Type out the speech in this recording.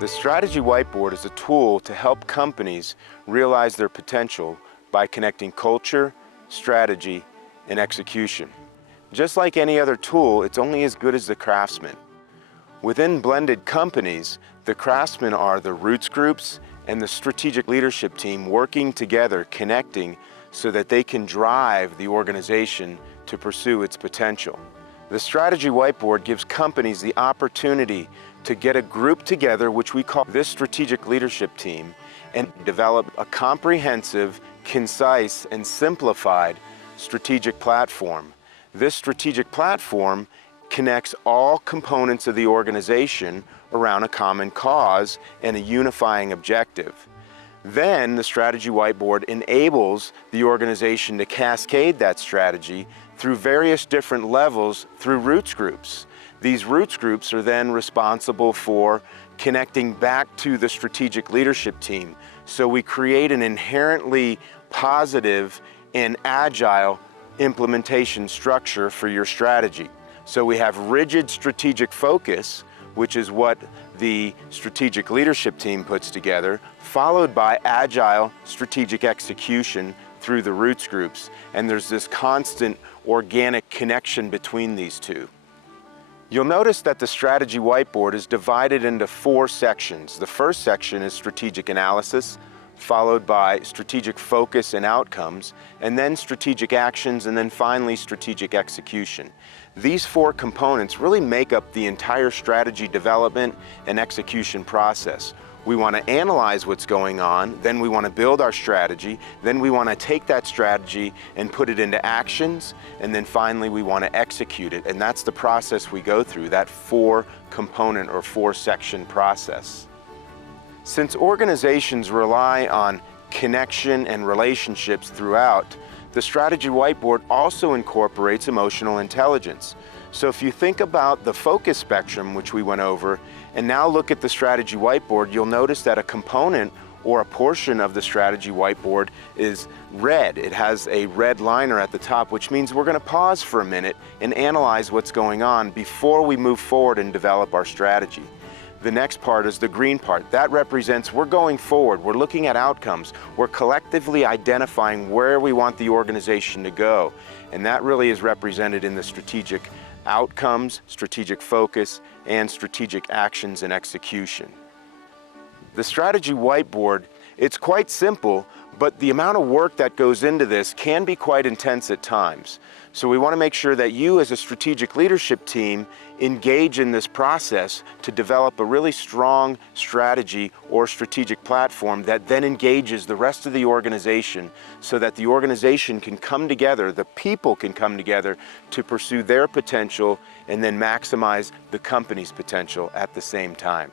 The Strategy Whiteboard is a tool to help companies realize their potential by connecting culture, strategy, and execution. Just like any other tool, it's only as good as the craftsman. Within blended companies, the craftsmen are the roots groups and the strategic leadership team working together, connecting so that they can drive the organization to pursue its potential. The Strategy Whiteboard gives companies the opportunity to get a group together, which we call this strategic leadership team, and develop a comprehensive, concise, and simplified strategic platform. This strategic platform connects all components of the organization around a common cause and a unifying objective. Then the Strategy Whiteboard enables the organization to cascade that strategy through various different levels through roots groups. These roots groups are then responsible for connecting back to the strategic leadership team. So we create an inherently positive and agile implementation structure for your strategy. So we have rigid strategic focus, which is what the strategic leadership team puts together, followed by agile strategic execution through the roots groups. And there's this constant organic connection between these two. You'll notice that the Strategy Whiteboard is divided into 4 sections. The first section is strategic analysis, followed by strategic focus and outcomes, and then strategic actions, and then finally strategic execution. These 4 components really make up the entire strategy development and execution process. We want to analyze what's going on, then we want to build our strategy, then we want to take that strategy and put it into actions, and then finally we want to execute it. And that's the process we go through, that 4-component or 4-section process. Since organizations rely on connection and relationships throughout, the Strategy Whiteboard also incorporates emotional intelligence. So if you think about the focus spectrum, which we went over, and now look at the Strategy Whiteboard, you'll notice that a component or a portion of the Strategy Whiteboard is red. It has a red liner at the top, which means we're going to pause for a minute and analyze what's going on before we move forward and develop our strategy. The next part is the green part. That represents we're going forward, we're looking at outcomes, we're collectively identifying where we want the organization to go. And that really is represented in the strategic outcomes, strategic focus, and strategic actions and execution. The Strategy Whiteboard, it's quite simple, but the amount of work that goes into this can be quite intense at times. So we want to make sure that you as a strategic leadership team engage in this process to develop a really strong strategy or strategic platform that then engages the rest of the organization so that the organization can come together, the people can come together to pursue their potential and then maximize the company's potential at the same time.